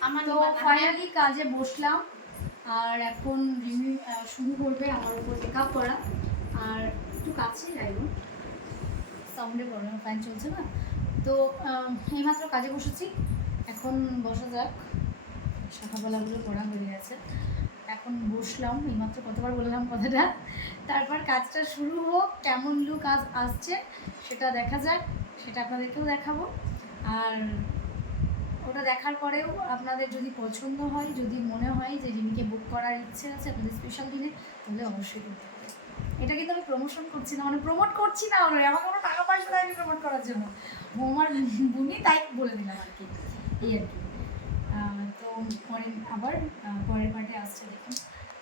তো ফাইনালি কাজে বসলাম, আর এখন রিমি শুরু করবে আমার উপর মেকআপ করা। আর একটু কাছেই লাগবে, সাউন্ডে প্রবলেম, ফ্যান চলছে না তো। এইমাত্র কাজে বসেছি, এখন বসা যাক। সকালবেলাগুলো করা হয়ে গেছে, এখন বসলাম। এইমাত্র কতবার বললাম কথাটা। তারপর কাজটা শুরু হোক, কেমন লুক আসছে সেটা দেখা যাক, সেটা আপনাদেরকেও দেখাবো। আর ওটা দেখার পরেও আপনাদের যদি পছন্দ হয়, যদি মনে হয় যে রিমিকে বুক করার ইচ্ছে আছে আপনাদের স্পেশাল দিনে, তাহলে অবশ্যই করতে হবে। এটা কিন্তু আমি প্রমোশন করছি না, মানে প্রমোট করছি না, ওরা আমাকে কোনো টাকা পয়সা দেয়নি প্রমোট করার জন্য, ও আমার বুনি, তাই বলে দিলাম আর কি, এই আর কি। তো পরে আবার পরের পার্টে আসছে, দেখুন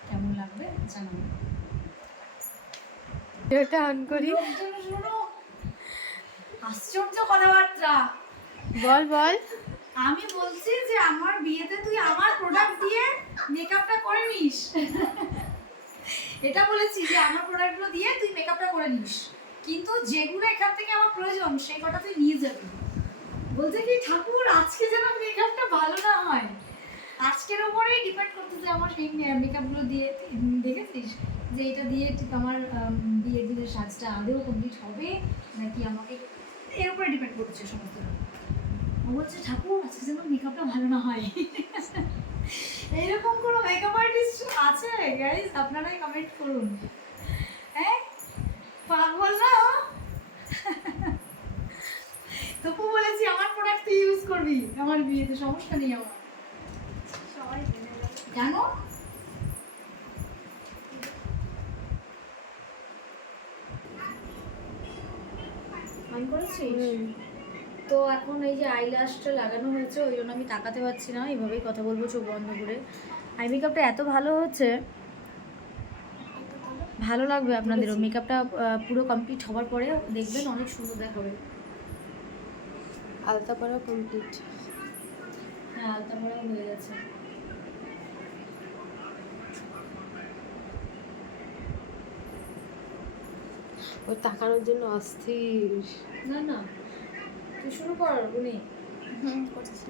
কেমন লাগবে জানাবো। এটা অন করি। শোনো, আশ্চর্য কথাবার্তা। বল বল। আমি বলছি যে আমার বিয়েতে তুই আমার প্রোডাক্ট দিয়ে মেকআপটা করে নিস, এটা বলেছি যে আমার প্রোডাক্টগুলো দিয়ে তুই মেকআপটা করে নিস, কিন্তু যেগুলো এখান থেকে আমার প্রয়োজন সেই কটা তুই নিয়ে যাবি। বলছে কি ঠাকুর আজকে যেন মেকআপটা ভালো না হয়, আজকের উপরেই ডিপেন্ড করতেছে আমার সেই মেকআপগুলো দিয়ে। দেখেছিস যে এটা দিয়ে ঠিক আমার বিয়ের দিনের সাজটা আদৌ কমপ্লিট হবে নাকি আমাকে, এর উপরে ডিপেন্ড করছে সমস্ত। ও বলছে ঠাকুর আজকে যেন মেকআপটা ভালো না হয়। এরকম কোনো মেকআপ আর্টিস্ট আছে গাইস? আপনারাই কমেন্ট করুন। হ্যাঁ পাগল না? তোকে বলেছি আমার প্রোডাক্ট তুই ইউজ করবি আমার বিয়েতে, সমস্যা নেই আমার। সবাই জানো আমি করেছি। তো এখন এই যে আইল্যাশটা লাগানো হয়েছে, ওই জন্য আমি তাকাতে পারছি না, এইভাবেই কথা বলবো চোখ বন্ধ করে। আই মেকআপটা এত ভালো হচ্ছে, ভালো লাগবে আপনাদেরও। মেকআপটা পুরো কমপ্লিট হওয়ার পরে দেখবেন অনেক সুন্দর দেখাবে। আলতা পরা কমপ্লিট। হ্যাঁ আলতা পরাও হয়ে গেছে। ওই তাকানোর জন্য অস্থির। না না তুই শুরু কর উনি। করছি।